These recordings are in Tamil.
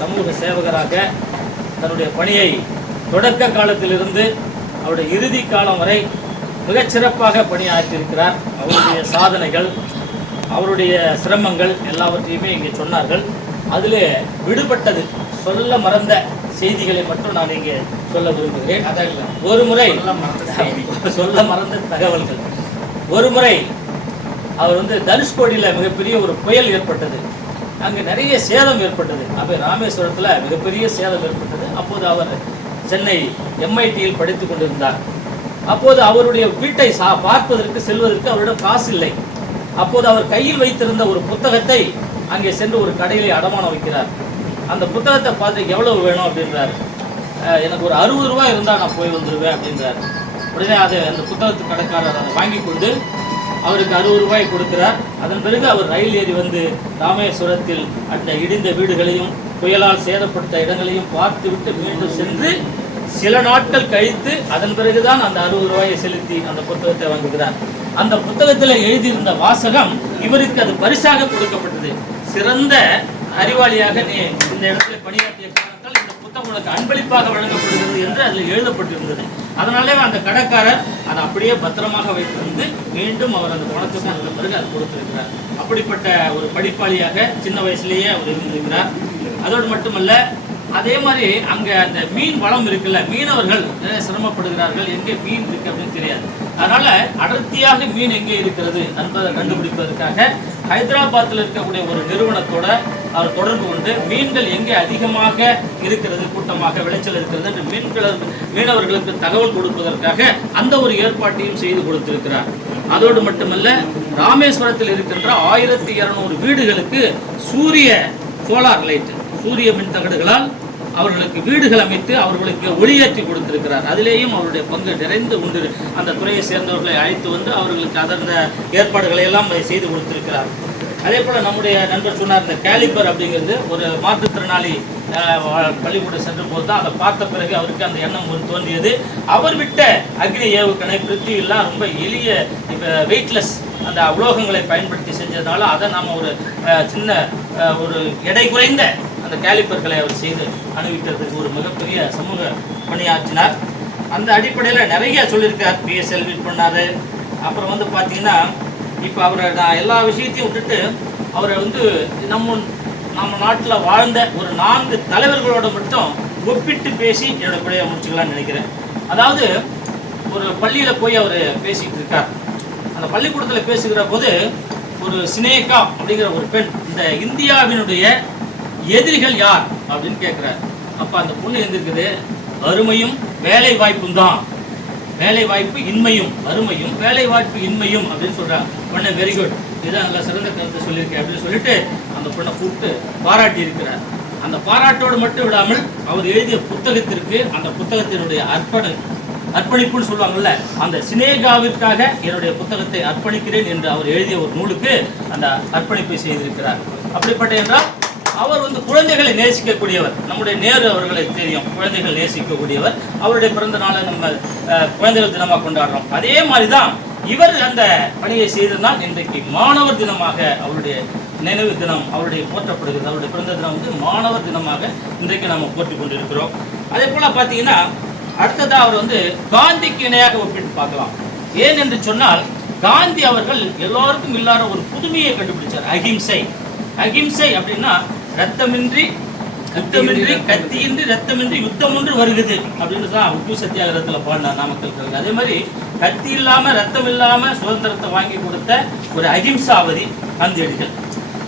சமூக சேவகராக தன்னுடைய பணியை தொடக்க காலத்திலிருந்து அவருடைய இறுதி காலம் வரை மிகச்சிறப்பாக பணியாற்றியிருக்கிறார். அவருடைய சாதனைகள், அவருடைய சிரமங்கள் எல்லாவற்றையுமே இங்கே சொன்னார்கள். அதில் விடுபட்டது, சொல்ல மறந்த செய்திகளை மட்டும் நான் இங்கே சொல்ல விரும்புகிறேன். ஒரு முறை சொல்ல மறந்த தகவல்கள். ஒரு முறை அவர் தனுஷ்கோடியில் மிகப்பெரிய ஒரு புயல் ஏற்பட்டது. அங்கே நிறைய சேதம் ஏற்பட்டது. அப்போ ராமேஸ்வரத்தில் மிகப்பெரிய சேதம் ஏற்பட்டது. அப்போது அவர் சென்னை MITயில் படித்து கொண்டிருந்தார். அப்போது அவருடைய வீட்டை பார்ப்பதற்கு செல்வதற்கு அவரிடம் காசு இல்லை. அப்போது அவர் கையில் வைத்திருந்த ஒரு புத்தகத்தை அங்கே சென்று ஒரு கடையிலே அடமானம் வைக்கிறார். அந்த புத்தகத்தை பார்த்து எவ்வளவு வேணும் அப்படின்றார். எனக்கு ஒரு 60 ரூபா இருந்தால் நான் போய் வந்துடுவேன் அப்படின்றார். உடனே அந்த புத்தகத்து கடைக்காரர் அதை வாங்கி கொண்டு அவருக்கு 60 ரூபாய் கொடுக்கிறார். அதன் பிறகு அவர் ரயில் ஏறி வந்து ராமேஸ்வரத்தில் அந்த இடிந்த வீடுகளையும் புயலால் சேதப்பட்ட இடங்களையும் பார்த்துவிட்டு மீண்டும் சென்று சில நாட்கள் கழித்து அதன் பிறகுதான் அந்த 60 ரூபாயை செலுத்தி அந்த புத்தகத்தை வாங்குகிறார். அந்த புத்தகத்தில் எழுதியிருந்த வாசகம் இவருக்கு அது பரிசாக கொடுக்கப்பட்டது. சிறந்த அறிவாளியாக நீ இந்த இடத்துல பணியாற்றிய காரணத்தால் இந்த புத்தகம் உனக்கு அன்பளிப்பாக வழங்கப்படுகிறது என்று அதில் எழுதப்பட்டிருந்தது. அதனாலே அந்த கடைக்காரர் அதை அப்படியே பத்திரமாக வைத்திருந்து மீண்டும் அவர் அந்த பணத்தை கொண்ட பிறகு அதை கொடுத்திருக்கிறார். அப்படிப்பட்ட ஒரு படிப்பாளியாக சின்ன வயசுலேயே அவர் இருந்திருக்கிறார். அதோடு மட்டுமல்ல, அதே மாதிரி அங்கே அந்த மீன் வளம் இருக்குல்ல, மீனவர்கள் நிறைய சிரமப்படுகிறார்கள். எங்கே மீன் இருக்கு அப்படின்னு தெரியாது. அதனால அடர்த்தியாக மீன் எங்கே இருக்கிறது என்பதை கண்டுபிடிப்பதற்காக ஹைதராபாத்தில் இருக்கக்கூடிய ஒரு நிறுவனத்தோட அவர் தொடர்பு கொண்டு மீன்கள் எங்கே அதிகமாக இருக்கிறது, கூட்டமாக விளைச்சல் இருக்கிறது என்று மீனவர்களுக்கு தகவல் கொடுப்பதற்காக அந்த ஒரு ஏற்பாட்டையும் செய்து கொடுத்திருக்கிறார். அதோடு மட்டுமல்ல, ராமேஸ்வரத்தில் இருக்கின்ற 1200 வீடுகளுக்கு சோலார் லைட், சூரிய மின் தகடுகளால் அவர்களுக்கு வீடுகள் அமைத்து அவர்களுக்கு ஒளியேற்றி கொடுத்திருக்கிறார். அதிலேயும் அவருடைய பங்கு நிறைந்து உண்டு. அந்த துறையை சேர்ந்தவர்களை அழைத்து வந்து அவர்களுக்கு அதர்ந்த ஏற்பாடுகளை எல்லாம் செய்து கொடுத்திருக்கிறார். அதே போல் நம்முடைய நண்பர் சொன்னார், இந்த கேலிப்பர் அப்படிங்கிறது ஒரு மாற்றுத்திறனாளி பள்ளிக்கூடம் சென்ற போது தான் அதை பார்த்த பிறகு அவருக்கு அந்த எண்ணம் தோன்றியது. அவர் விட்ட அக்னி ஏவுகணை பிருத்தி எல்லாம் ரொம்ப எளிய வெயிட்லெஸ் அந்த உலோகங்களை பயன்படுத்தி செஞ்சதுனால அதை நாம் ஒரு சின்ன ஒரு எடை குறைந்த அந்த கேலிப்பர்களை அவர் செய்து அணிவிக்கிறதுக்கு ஒரு மிகப்பெரிய சமூக பணியாற்றினார். அந்த அடிப்படையில் நிறைய சொல்லியிருக்கார். PSL வின் பண்ணார். அப்புறம் பார்த்தீங்கன்னா இப்போ அவரை நான் எல்லா விஷயத்தையும் விட்டுட்டு அவரை நம்ம நாட்டில் வாழ்ந்த ஒரு 4 தலைவர்களோட மட்டும் ஒப்பிட்டு பேசி என்னோட பிள்ளைய முடிச்சுக்கலான்னு நினைக்கிறேன். அதாவது ஒரு பள்ளியில் போய் அவர் பேசிகிட்டு இருக்கார். அந்த பள்ளிக்கூடத்தில் பேசுகிற போது ஒரு சினேகா அப்படிங்கிற ஒரு பெண், இந்த இந்தியாவினுடைய எதிரிகள் யார் அப்படின்னு கேட்குறாரு. அப்போ அந்த பொண்ணு எழுந்திருக்குது, அருமையும் வேலை வாய்ப்பும் தான், வேலை வாய்ப்பு இன்மையும், அருமையும் வேலை வாய்ப்பு இன்மையும் அப்படின்னு சொல்கிறாங்க. பொண்ணை வெரி குட், இதுதான் நல்லா சிறந்த கருத்தை சொல்லியிருக்கேன் அப்படின்னு சொல்லிட்டு அந்த பொண்ணை கூப்பிட்டு பாராட்டி இருக்கிறார். அந்த பாராட்டோடு மட்டும் விடாமல் அவர் எழுதிய புத்தகத்திற்கு அந்த புத்தகத்தினுடைய அர்ப்பணிப்புன்னு சொல்லுவாங்கல்ல, அந்த சினேகாவிற்காக என்னுடைய புத்தகத்தை அர்ப்பணிக்கிறேன் என்று அவர் எழுதிய ஒரு நூலுக்கு அந்த அர்ப்பணிப்பை செய்திருக்கிறார். அப்படிப்பட்ட என்றால் அவர் குழந்தைகளை நேசிக்கக்கூடியவர். நம்முடைய நேரு அவர்களை தெரியும், குழந்தைகள் நேசிக்கக்கூடியவர். அவருடைய பிறந்த நாளை நம்ம குழந்தைகள் தினமாக கொண்டாடுறோம். அதே மாதிரி தான் இவர் அந்த பணியை செய்ததால் இன்றைக்கு மாணவர் தினமாக அவருடைய நினைவு தினம் அவருடைய போற்றப்படுகிறது. அவருடைய பிறந்த தினம் மாணவர் தினமாக இன்றைக்கு நாம் போற்றி கொண்டிருக்கிறோம். அதே போல் பார்த்தீங்கன்னா அடுத்ததாக அவர் காந்திக்கு இணையாக ஒப்பிட்டு பார்க்கலாம். ஏன் என்று சொன்னால், காந்தி அவர்கள் எல்லோருக்கும் இல்லாத ஒரு புதுமையை கண்டுபிடிச்சார், அகிம்சை. அகிம்சை அப்படின்னா ரத்தமின்றி கத்தியின்றி ரத்தமின்றி யுத்தம் ஒன்று வருகிறது அப்படின்னு தான் உப்பு சத்தியாகிரகத்தில் பாடினார் நாமக்கல். அதே மாதிரி கத்தி இல்லாம ரத்தம் இல்லாம சுதந்திரத்தை வாங்கி கொடுத்த ஒரு அகிம்சாவதி காந்தியடிகள்.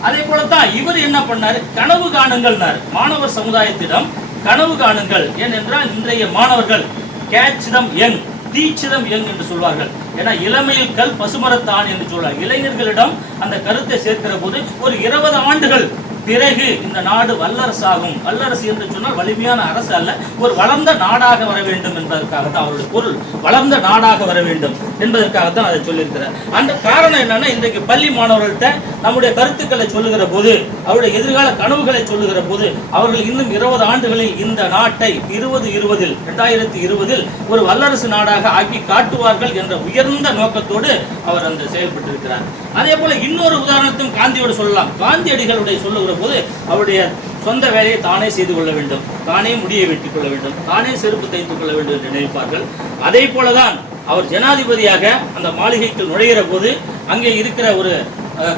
அதே போலத்தான் இவர் என்ன பண்ணாரு, கனவு காணுங்கள்னாரு. மாணவர் சமுதாயத்திடம் கனவு காணுங்கள். ஏனென்றால் இன்றைய மாணவர்கள் கேட்ச் தம் யங், டீச் தம் யங் என்று சொல்வார்கள். ஏன்னா இளமையில் கல் பசுமரத்தான் என்று சொல்வார். இளைஞர்களிடம் அந்த கருத்தை சேர்க்கிற போது ஒரு 20 ஆண்டுகள் பிறகு இந்த நாடு வல்லரசாகும். வல்லரசு என்று சொன்னால் வலிமையான அரசு அல்ல, ஒரு வளர்ந்த நாடாக வர வேண்டும் என்பதற்காகத்தான் அவருடைய பொருள், வளர்ந்த நாடாக வர வேண்டும் என்பதற்காகத்தான் அதை சொல்லியிருக்கிறார். அந்த காரணம் என்னன்னா, இன்றைக்கு பள்ளி மாணவர்கள்ட்ட நம்முடைய கருத்துக்களை சொல்லுகிற போது, அவருடைய எதிர்கால கனவுகளை சொல்லுகிற போது, அவர்கள் இன்னும் 20 ஆண்டுகளில் இந்த நாட்டை 2020 ஒரு வல்லரசு நாடாக ஆக்கி காட்டுவார்கள் என்ற உயர்ந்த நோக்கத்தோடு அவர் அந்த செயல்பட்டிருக்கிறார். அதே போல இன்னொரு உதாரணத்தையும் காந்தியோடு சொல்லலாம். காந்தியடிகளுடைய சொல்லுகிற போது அவருடைய சொந்த வேலையை தானே செய்து கொள்ள வேண்டும், தானே முடியை வெட்டிக் கொள்ள வேண்டும், தானே செருப்பு தைத்துக் கொள்ள வேண்டும் என்று நினைப்பார்கள். அதே போலதான் அவர் ஜனாதிபதியாக அந்த மாளிகைக்கு நுழைகிற போது அங்கே இருக்கிற ஒரு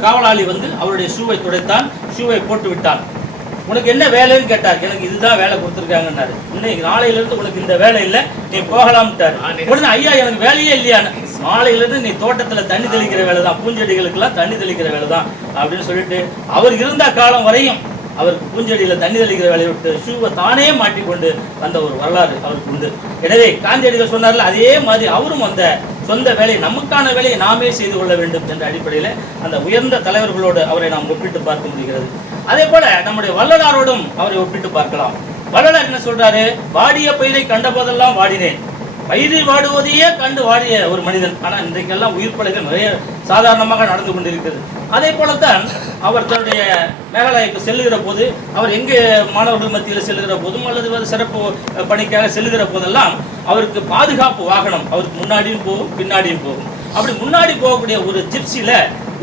காவலாளி வந்து அவருடைய ஷூவை துடைத்தான், ஷூவை போட்டு விட்டான். உனக்கு என்ன வேலைன்னு கேட்டார். எனக்கு இதுதான் வேலை கொடுத்துருக்காங்கன்னாரு. இன்னைக்கு நாளையிலிருந்து உனக்கு இந்த வேலை இல்லை, நீ போகலாம்ட்டாரு. உடனே ஐயா எனக்கு வேலையே இல்லையான்னு, நாளையிலிருந்து நீ தோட்டத்தில் தண்ணி தெளிக்கிற வேலை தான், பூஞ்செடிகளுக்கெல்லாம் தண்ணி தெளிக்கிற வேலை தான் அப்படின்னு சொல்லிட்டு அவர் இருந்த காலம் வரையும் அவருக்கு பூஞ்செடியில் தண்ணி தெளிக்கிற வேலையை விட்டு ஷூவை தானே மாட்டிக்கொண்டு வந்த ஒரு வரலாறு அவருக்கு உண்டு. எனவே காந்தியடிகள் சொன்னார்ல, அதே மாதிரி அவரும் அந்த சொந்த வேலையை, நமக்கான வேலையை நாமே செய்து கொள்ள வேண்டும் என்ற அடிப்படையில் அந்த உயர்ந்த தலைவர்களோடு அவரை நாம் ஒப்பிட்டு பார்க்க முடிகிறது. அதே போல நம்முடைய வள்ளலாரோடும் அவரை ஒப்பிட்டு பார்க்கலாம். வள்ளலார் என்ன சொல்றாரு? வாடிய பயிரை கண்ட போதெல்லாம் வாடினேன், பயிரில் வாடுவதையே கண்டு வாடிய ஒரு மனிதன். ஆனால் இன்றைக்கெல்லாம் உயிர் பலிகள் நிறைய சாதாரணமாக நடந்து கொண்டிருக்கிறது. அதே போலத்தான் அவர் தன்னுடைய மேகாலயாவுக்கு செல்லுகிற போது, அவர் எங்கே மாணவர்கள் மத்தியில் செல்லுகிற போதும் அல்லது சிறப்பு பணிக்காக செல்லுகிற போதெல்லாம் அவருக்கு பாதுகாப்பு வாகனம் அவருக்கு முன்னாடியும் போகும் பின்னாடியும் போகும். அப்படி முன்னாடி போகக்கூடிய ஒரு ஜிப்சியில்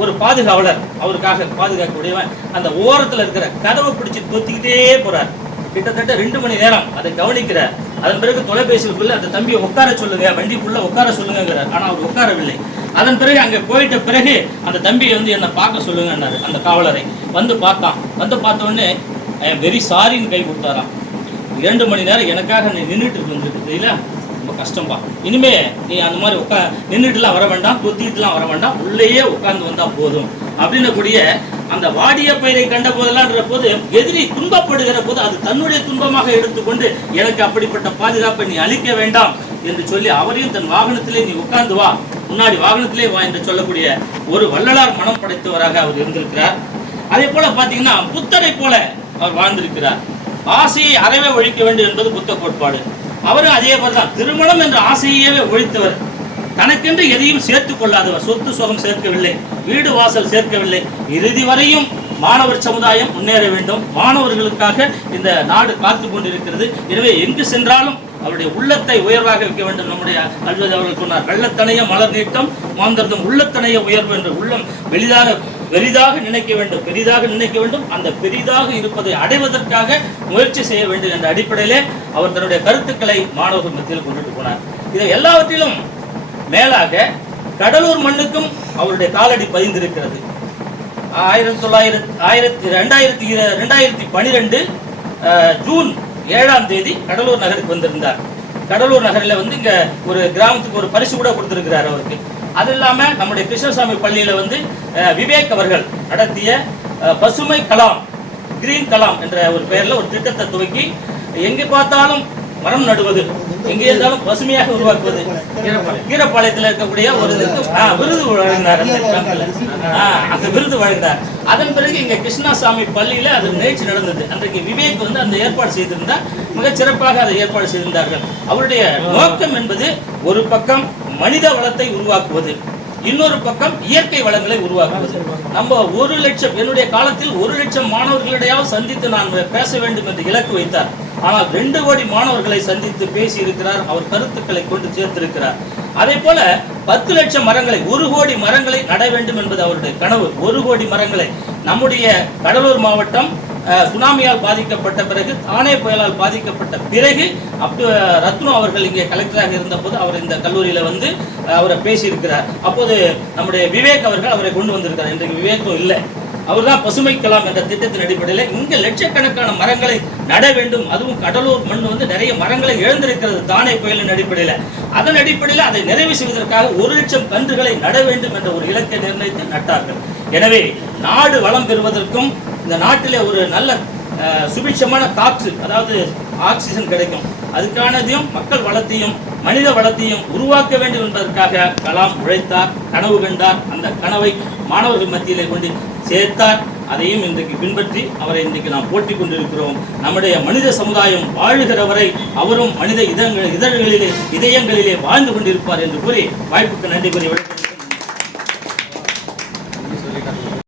ஒரு பாதுகாவலர் அவருக்காக பாதுகாக்கக்கூடியவன் அந்த ஓரத்தில் இருக்கிற கதவை பிடிச்சி தொத்திக்கிட்டே போறார். கிட்டத்தட்ட 2 மணி நேரம் அதை கவனிக்கிறார். அதன் பிறகு தொலைபேசிக்குள்ள அந்த தம்பியை உட்கார சொல்லுங்க, வண்டிக்குள்ள உட்கார சொல்லுங்கிறார். ஆனால் அவர் உட்காரவில்லை. அதன் பிறகு அங்கே போயிட்ட பிறகு அந்த தம்பியை வந்து என்னை பார்க்க சொல்லுங்கன்னாரு. அந்த காவலரை வந்து பார்த்தான். வந்து பார்த்த உடனே வெரி சாரின்னு கை கொடுத்தாராம். 2 மணி நேரம் எனக்காக நீ நின்றுட்டு வந்துருக்கு தெரியல, ரொம்ப கஷ்டம்பா, இனிமே நீ அந்த மாதிரி நின்றுட்டுலாம் வர வேண்டாம், தொத்திட்டுலாம் வர வேண்டாம், உள்ளேயே உட்கார்ந்து வந்தா போதும் அப்படின்னு கூடிய அந்த வாடிய பயிரை கண்ட போதெல்லாம்ன்ற போது எதிரி துன்பப்படுகிற போது அது தன்னுடைய துன்பமாக எடுத்துக்கொண்டு எனக்கு அப்படிப்பட்ட பாதுகாப்பை நீ அளிக்க வேண்டாம் என்று சொல்லி அவரையும் தன் வாகனத்திலே நீ உட்கார்ந்து வா, முன்னாடி வாகனத்திலே வா என்று சொல்லக்கூடிய ஒரு வள்ளலார் மனம் படைத்தவராக அவர் இருந்திருக்கிறார். அதே போல பாத்தீங்கன்னா புத்தரை போல அவர் வாழ்ந்திருக்கிறார். ஆசையை அறவே ஒழிக்க வேண்டும் என்பது புத்த கோட்பாடு. அவரும் அதே போலதான் திருமணம் என்ற ஆசையவே ஒழித்தவர். தனக்கென்று எதையும் சேர்த்துக் கொள்ளாதவர், சொத்து சுகம் சேர்க்கவில்லை, வீடு வாசல் சேர்க்கவில்லை. இறுதி வரையும் மாணவர் சமுதாயம் முன்னேற வேண்டும், மாணவர்களுக்காக இந்த நாடு காத்து கொண்டிருக்கிறது. எனவே எங்கு சென்றாலும் அவருடைய உள்ளத்தை உயர்வாக வைக்க வேண்டும். நம்முடைய அல்வதி அவர்கள் சொன்னார், வெள்ளத்தனைய மலர் நீட்டம் மாந்தர்தம் உள்ளத்தனைய உயர்வு என்று. உள்ளம் பெரிதாக நினைக்க வேண்டும், பெரிதாக நினைக்க வேண்டும், அந்த பெரிதாக இருப்பதை அடைவதற்காக முயற்சி செய்ய வேண்டும் என்ற அடிப்படையிலே அவர் தன்னுடைய கருத்துக்களை மாணவர்கள் மத்தியில் கொண்டுட்டு போனார். இதை எல்லாவற்றிலும் மேலாக கடலூர் மண்ணுக்கும் அவருடைய காலடி பதிந்திருக்கிறது. 2012 ஜூன் 7ஆம் தேதி கடலூர் நகருக்கு வந்திருந்தார். கடலூர் நகரில் வந்து இங்க ஒரு கிராமத்துக்கு ஒரு பரிசு கூட கொடுத்திருக்கிறார் அவருக்கு. அது இல்லாம நம்முடைய கிருஷ்ணசாமி பள்ளியில வந்து விவேக் அவர்கள் நடத்திய பசுமை கலாம், கிரீன் கலாம் என்ற ஒரு பெயர்ல ஒரு திட்டத்தை துவக்கி எங்கே பார்த்தாலும் மரம் நடுவது, எங்கே இருந்தாலும் பசுமையாக உருவாக்குவது, கீரப்பாளையத்தில் இருக்கக்கூடிய ஒரு விருது வழங்கினார். அந்த விருது வழங்கினார். அதன் பிறகு இங்க கிருஷ்ணசாமி பள்ளியில அது நிகழ்ச்சி நடந்தது. அன்றைக்கு விவேக் வந்து அந்த ஏற்பாடு செய்திருந்தார். மிகச் சிறப்பாக அதை ஏற்பாடு செய்திருந்தார்கள். அவருடைய நோக்கம் என்பது ஒரு பக்கம் மனித வளத்தை உருவாக்குவது, இன்னொரு பக்கம் இயற்கை வளங்களை உருவாக்குவது. நம்ம 1 லட்சம், என்னுடைய காலத்தில் 1 லட்சம் மாணவர்களிடையாவது சந்தித்து நான் பேச வேண்டும் என்று இலக்கு வைத்தார். ஆனால் 2 கோடி மாணவர்களை சந்தித்து பேசி இருக்கிறார். அவர் கருத்துக்களை கொண்டு சேர்த்திருக்கிறார். அதே போல 10 லட்சம் மரங்களை, 1 கோடி மரங்களை நட வேண்டும் என்பது அவருடைய கனவு. 1 கோடி மரங்களை. நம்முடைய கடலூர் மாவட்டம் சுனாமியால் பாதிக்கப்பட்ட பிறகு, தானே புயலால் பாதிக்கப்பட்ட பிறகு ரத்னு அவர்கள் இங்கே கலெக்டராக இருந்த போது அவர் இந்த கல்லூரியில வந்து அவரை பேசியிருக்கிறார். அப்போது நம்முடைய விவேக் அவர்கள் அவரை கொண்டு வந்திருக்கிறார். இன்றைக்கு விவேக்கும் இல்லை. அவர் தான் பசுமை கலாம் என்ற திட்டத்தின் அடிப்படையில் இங்க லட்சக்கணக்கான மரங்களை நட வேண்டும். அதுவும் கடலூர் மண் வந்து நிறைய மரங்களை இழந்திருக்கிறது தானே புயலின் அடிப்படையில். அதன் அடிப்படையில் அதை நிறைவு செய்வதற்காக 1 லட்சம் கன்றுகளை நட வேண்டும் என்ற ஒரு இலக்கை நிர்ணயித்து நட்டார்கள். எனவே நாடு வளம் பெறுவதற்கும் இந்த நாட்டிலே ஒரு நல்ல சுபிட்சமான காற்று, அதாவது ஆக்சிஜன் கிடைக்கும், அதுக்கானதையும் மக்கள் வளத்தையும் மனித வளத்தையும் உருவாக்க வேண்டும் என்பதற்காக கலாம் உழைத்தார், கனவு கண்டார். அந்த கனவை மாணவர்கள் மத்தியிலே கொண்டு சேர்த்தார். அதையும் இன்றைக்கு பின்பற்றி அவரை இன்றைக்கு நாம் போட்டி கொண்டிருக்கிறோம். நம்முடைய மனித சமுதாயம் வாழுகிற வரை அவரும் மனித இதயங்களிலே வாழ்ந்து கொண்டிருப்பார் என்று கூறி வாய்ப்புக்கு நன்றி கூறி விடைபெறுகிறேன்.